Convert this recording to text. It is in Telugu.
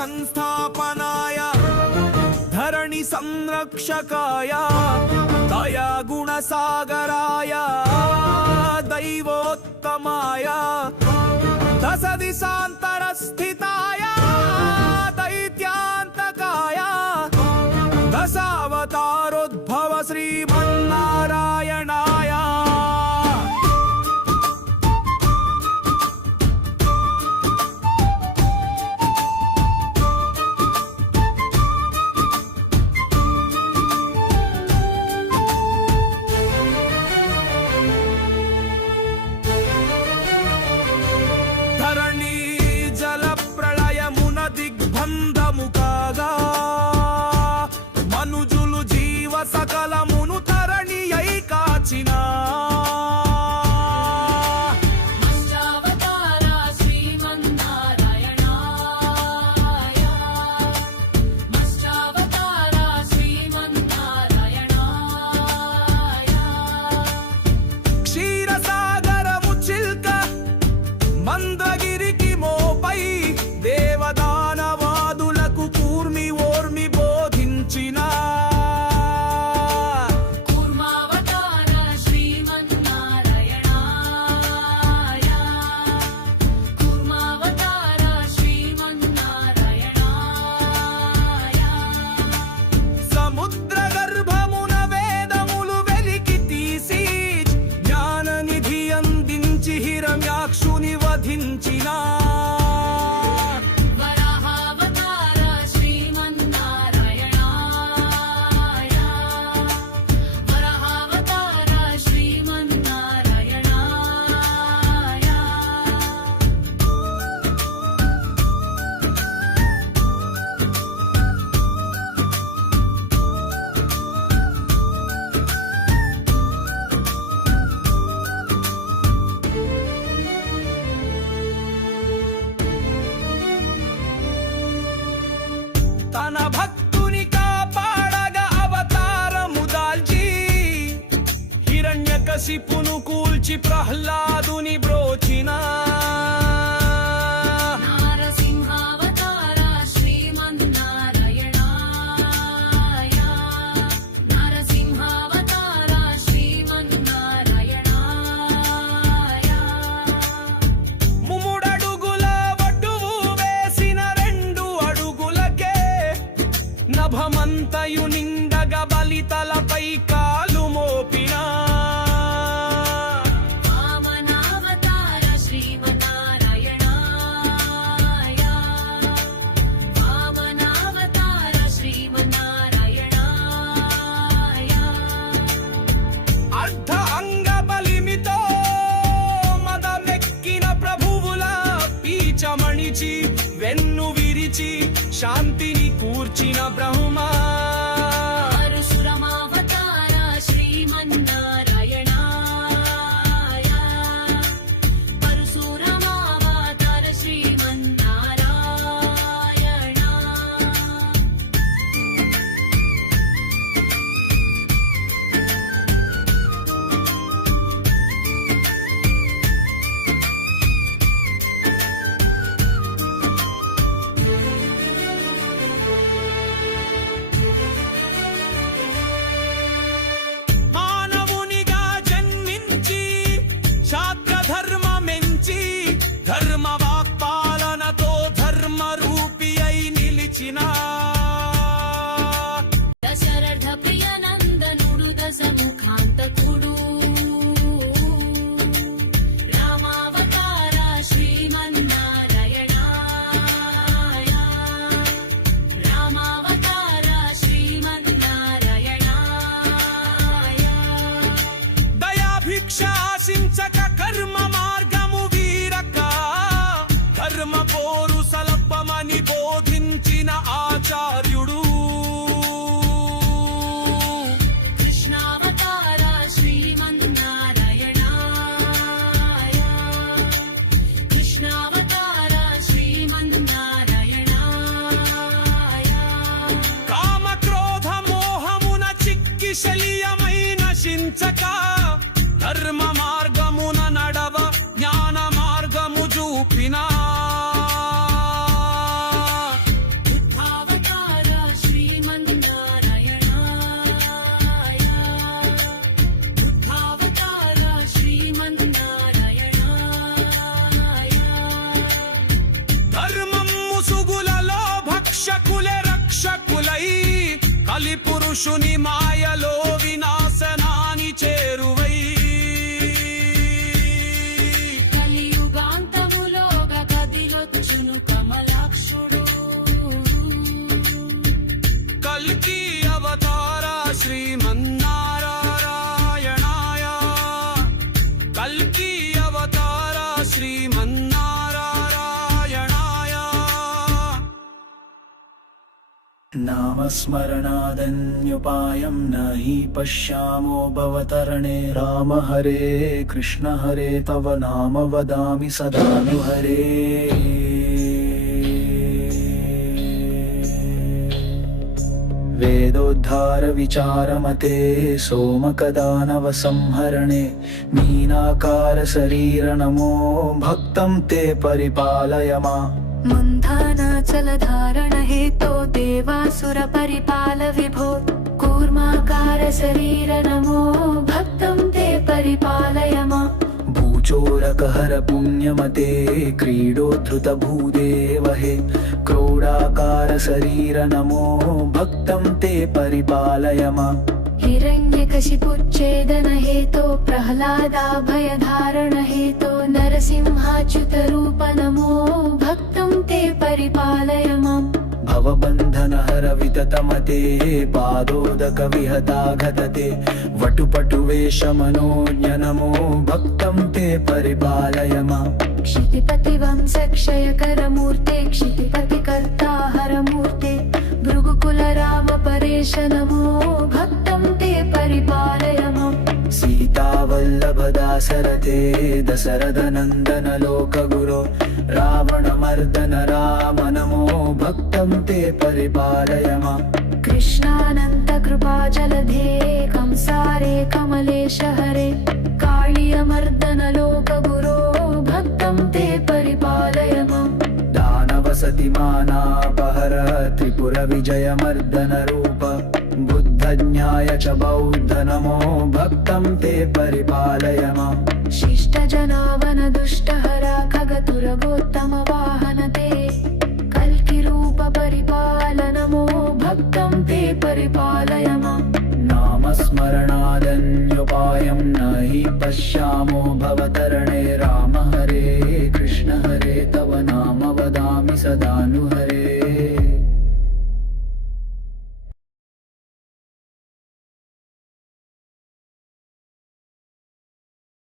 संस्थापनाय धरणि संरक्षकाय दया गुणसागराय दैवोत्तमाय दश दिशान्तरस्थिताय दैत्यान्तकाय दशावतारोद्भव श्रीमन्नारायणाय దిగ్బంధముకాగా మనుజులు జీవ సకలమును తరణి అయి కాచిన క్షీరసాగరము చిల్క మందగిరికి మోపై దేవదానవాదులకు కూర్మి ఓర్మి బోధించిన కూర్మావతార శ్రీమన్నారాయణాయ కూర్మావతార శ్రీమన్నారాయణాయ సముద్ర గర్భమున వేదములు వెలికి తీసి జ్ఞాననిధి అందించి హిరణ్యాక్షుని వధించిన తన భక్తుని కాపాడగా అవతారము దాల్చి హిరణ్యకశిపును కూల్చి ప్రహ్లాదుని బ్రోచిన నరసింహావతార శ్రీమన్నారాయణాయ నరసింహావతార శ్రీమన్నారాయణాయ ముముడడుగుల వటువు వేసిన 2 అడుగులకే నభమంతయు నిండగా బలితలపై కాలు మోపిన వామనావతార శ్రీమన్నారాయణాయ వామనావతార శ్రీమన్నారాయణాయ అర్ధ అంగ బలిమితో మదమెక్కిన ప్రభువుల పీచమణిచి వెన్ను విరిచి శాంతిని కూర్చిన బ్రహ్మా పరశురామావతార శ్రీమన్నారాయణాయ పరశురామావతార శ్రీమన్నారాయణ పురుషుని మాయలో వినాశనాని చేరువై కలియుగాంతములోగా కదిలొచ్చును కమలాక్షుడు కల్కి అవతార శ్రీమన్నారాయణాయ కల్కి అవతార శ్రీమన్నారాయణాయ नामस्मरणादन्योपायं न हि पश्यामो भवतरणे राम हरे कृष्ण हरे तव नाम वदामि सदा नु हरे वेदोद्धार विचारमते सोमकदानव संहरणे मीनाकार शरीर नमो भक्तं ते परिपालय मा मुन्धानाचलधारण हेतो देवासुर परिपाल विभो कूर्माकार शरीर नमो भक्तं ते परिपालय मा भूचोरकहर पुण्यमते क्रीडोद्धृत भूदेव हे क्रोडाकार शरीर नमो भक्तं ते परिपालय मा हिरण्यकशिपुच्छेदन हेतो प्रह्लादाभयधारण हेतो नरसिंहाच्युत रूप नमो भक्तं ते परिपालय माम् भवबन्धनहर विततमते पादोदक विहताघतते वटुपटुवेशमनोज्ञ नमो भक्तं ते परिपालय माम् क्षितिपतिवंशक्षयकरमूर्ते क्षितिपतिकर्ता हरमूर्ते भृगुकुल राम परेश नमो भक्तं ते परिपालय माम् सीतावल्लभदासरथे दशरथनन्दन लोकगुरो रावणमर्दन राम नमो भक्तं ते परिपालय माम् कृष्णानन्त कृपाजलधे कंसारे कमलेश हरे काळियमर्दन लोकगुरो भक्तं ते परिपालय माम् दानवसतिमानापहर त्रिपुर विजयमर्दन रूप बुद्धज्ञाय च बौद्ध नमो भक्तं ते परिपालय माम् शिष्टजनावन दुष्टहरा खगतुरगोत्तम वाहन ते कल्किरूप परिपाल नमो भक्तं ते परिपालय माम् नामस्मरणादन्योपायं न हि पश्यामो भवतरणे राम हरे